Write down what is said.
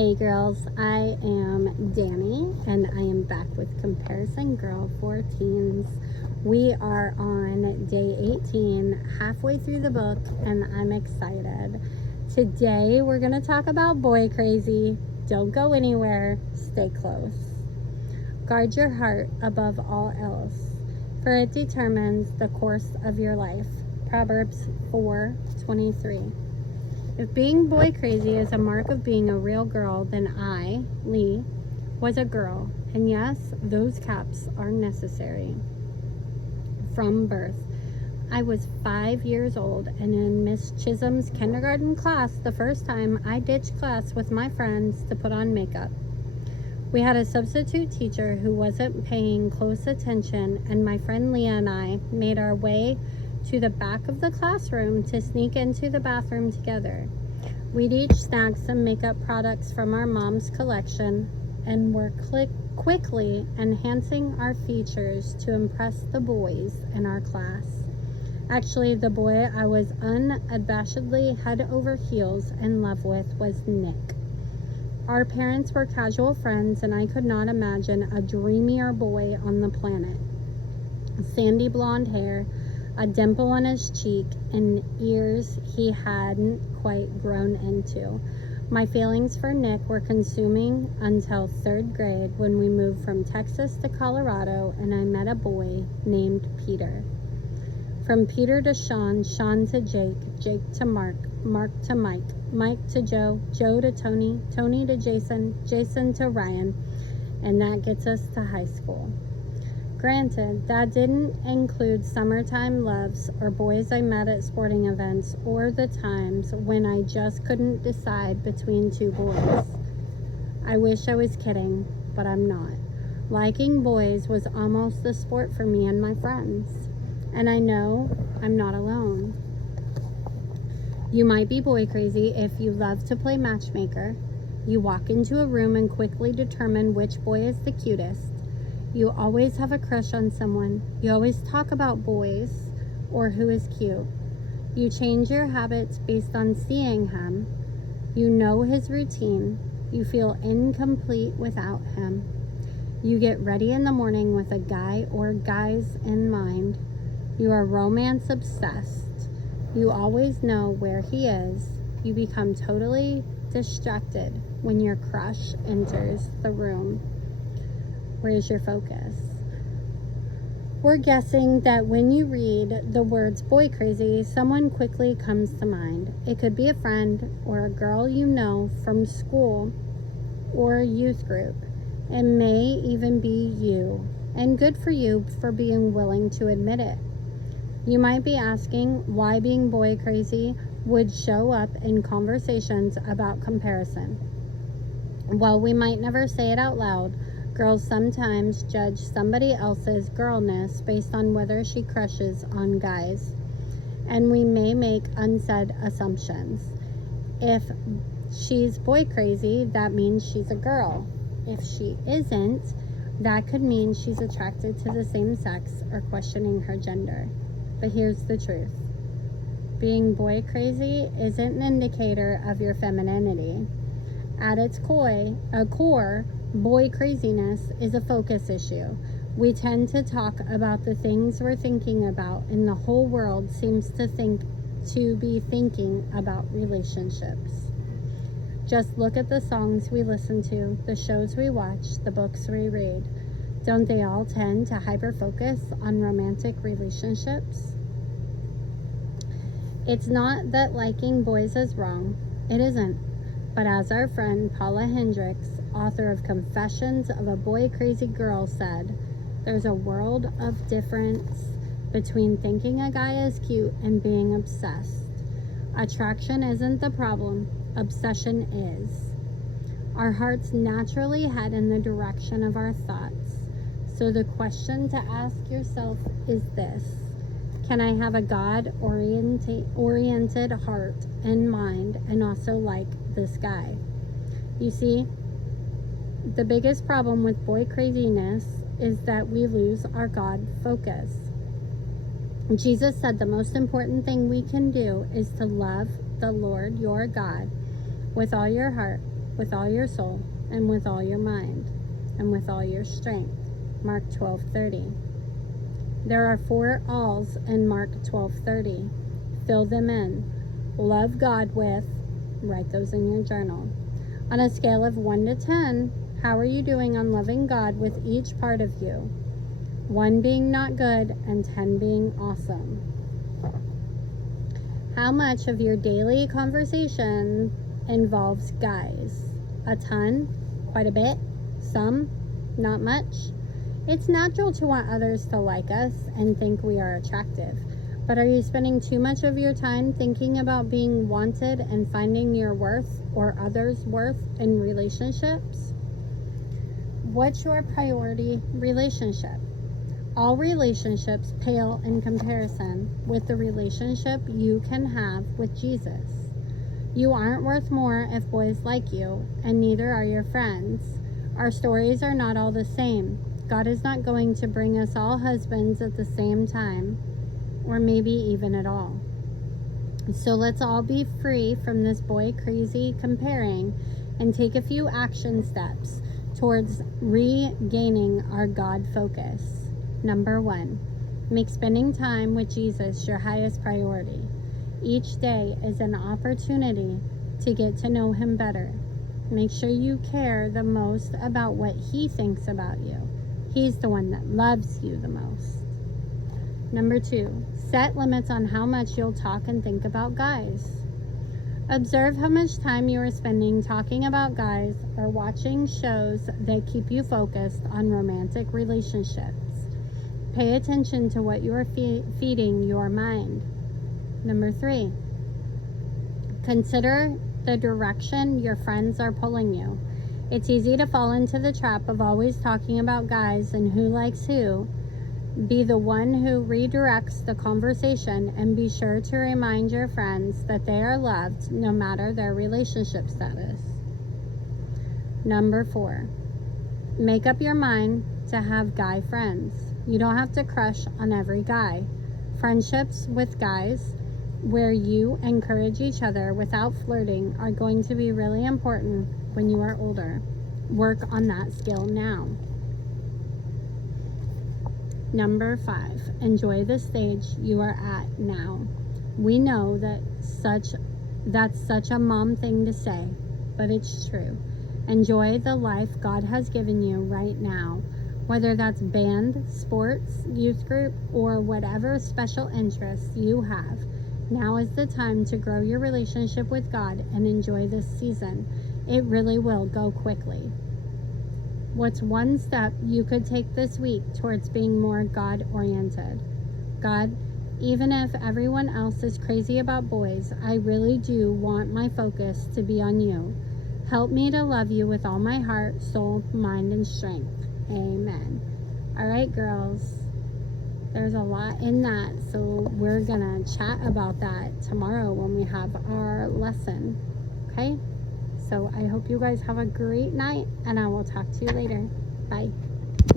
Hey girls, I am Danny and I am back with Comparison Girl for Teens. We are on day 18, halfway through the book, and I'm excited. Today we're going to talk about boy crazy. Don't go anywhere, stay close. Guard your heart above all else, for it determines the course of your life. Proverbs 4:23. If being boy crazy is a mark of being a real girl, then I, Lee, was a girl. And yes, those caps are necessary. From birth, I was 5 years old, and in Miss Chisholm's kindergarten class, the first time I ditched class with my friends to put on makeup. We had a substitute teacher who wasn't paying close attention, and my friend Leah and I made our way to the back of the classroom to sneak into the bathroom together. We'd each snag some makeup products from our mom's collection and were quickly enhancing our features to impress the boys in our class. Actually, the boy I was unabashedly head over heels in love with was Nick. Our parents were casual friends, and I could not imagine a dreamier boy on the planet. Sandy blonde hair, a dimple on his cheek, and ears he hadn't quite grown into. My feelings for Nick were consuming until 3rd grade, when we moved from Texas to Colorado and I met a boy named Peter. From Peter to Sean, Sean to Jake, Jake to Mark, Mark to Mike, Mike to Joe, Joe to Tony, Tony to Jason, Jason to Ryan, and that gets us to high school. Granted, that didn't include summertime loves or boys I met at sporting events or the times when I just couldn't decide between two boys. I wish I was kidding, but I'm not. Liking boys was almost the sport for me and my friends. And I know I'm not alone. You might be boy crazy if you love to play matchmaker. You walk into a room and quickly determine which boy is the cutest. You always have a crush on someone. You always talk about boys or who is cute. You change your habits based on seeing him. You know his routine. You feel incomplete without him. You get ready in the morning with a guy or guys in mind. You are romance obsessed. You always know where he is. You become totally distracted when your crush enters the room. Where's your focus? We're guessing that when you read the words boy crazy, someone quickly comes to mind. It could be a friend or a girl you know from school or a youth group. It may even be you, and good for you for being willing to admit it. You might be asking why being boy crazy would show up in conversations about comparison. While we might never say it out loud, girls sometimes judge somebody else's girlness based on whether she crushes on guys, and we may make unsaid assumptions. If she's boy crazy, that means she's a girl. If she isn't, that could mean she's attracted to the same sex or questioning her gender. But here's the truth. Being boy crazy isn't an indicator of your femininity. At its core, boy craziness is a focus issue. We tend to talk about the things we're thinking about, and the whole world seems to be thinking about relationships. Just look at the songs we listen to, the shows we watch, the books we read. Don't they all tend to hyper-focus on romantic relationships? It's not that liking boys is wrong. It isn't. But as our friend Paula Hendricks, author of Confessions of a Boy Crazy Girl, said, there's a world of difference between thinking a guy is cute and being obsessed. Attraction isn't the problem. Obsession is. Our hearts naturally head in the direction of our thoughts. So the question to ask yourself is this: can I have a God-oriented heart and mind and also like this guy? You see, the biggest problem with boy craziness is that we lose our God focus. Jesus said the most important thing we can do is to love the Lord your God with all your heart, with all your soul, and with all your mind, and with all your strength. Mark 12:30. There are 4 alls in Mark 12:30. Fill them in. Love God with, write those in your journal. On a scale of 1 to 10, how are you doing on loving God with each part of you? 1 being not good and 10 being awesome. How much of your daily conversation involves guys? A ton? Quite a bit? Some? Not much? It's natural to want others to like us and think we are attractive. But are you spending too much of your time thinking about being wanted and finding your worth or others' worth in relationships? What's your priority relationship? All relationships pale in comparison with the relationship you can have with Jesus. You aren't worth more if boys like you, and neither are your friends. Our stories are not all the same. God is not going to bring us all husbands at the same time, or maybe even at all. So let's all be free from this boy crazy comparing and take a few action steps towards regaining our God focus. Number 1, make spending time with Jesus your highest priority. Each day is an opportunity to get to know him better. Make sure you care the most about what he thinks about you. He's the one that loves you the most. Number 2, set limits on how much you'll talk and think about guys. Observe how much time you are spending talking about guys or watching shows that keep you focused on romantic relationships. Pay attention to what you are feeding your mind. Number 3, consider the direction your friends are pulling you. It's easy to fall into the trap of always talking about guys and who likes who. Be the one who redirects the conversation, and be sure to remind your friends that they are loved no matter their relationship status. Number 4, make up your mind to have guy friends. You don't have to crush on every guy. Friendships with guys where you encourage each other without flirting are going to be really important when you are older. Work on that skill now. Number 5, enjoy the stage you are at now. We know that's such a mom thing to say, but it's true. Enjoy the life God has given you right now, whether that's band, sports, youth group, or whatever special interests you have. Now is the time to grow your relationship with God and enjoy this season. It really will go quickly. What's one step you could take this week towards being more God-oriented? God, even if everyone else is crazy about boys, I really do want my focus to be on you. Help me to love you with all my heart, soul, mind, and strength. Amen. All right, girls. There's a lot in that, so we're gonna chat about that tomorrow when we have our lesson. Okay? So I hope you guys have a great night, and I will talk to you later. Bye.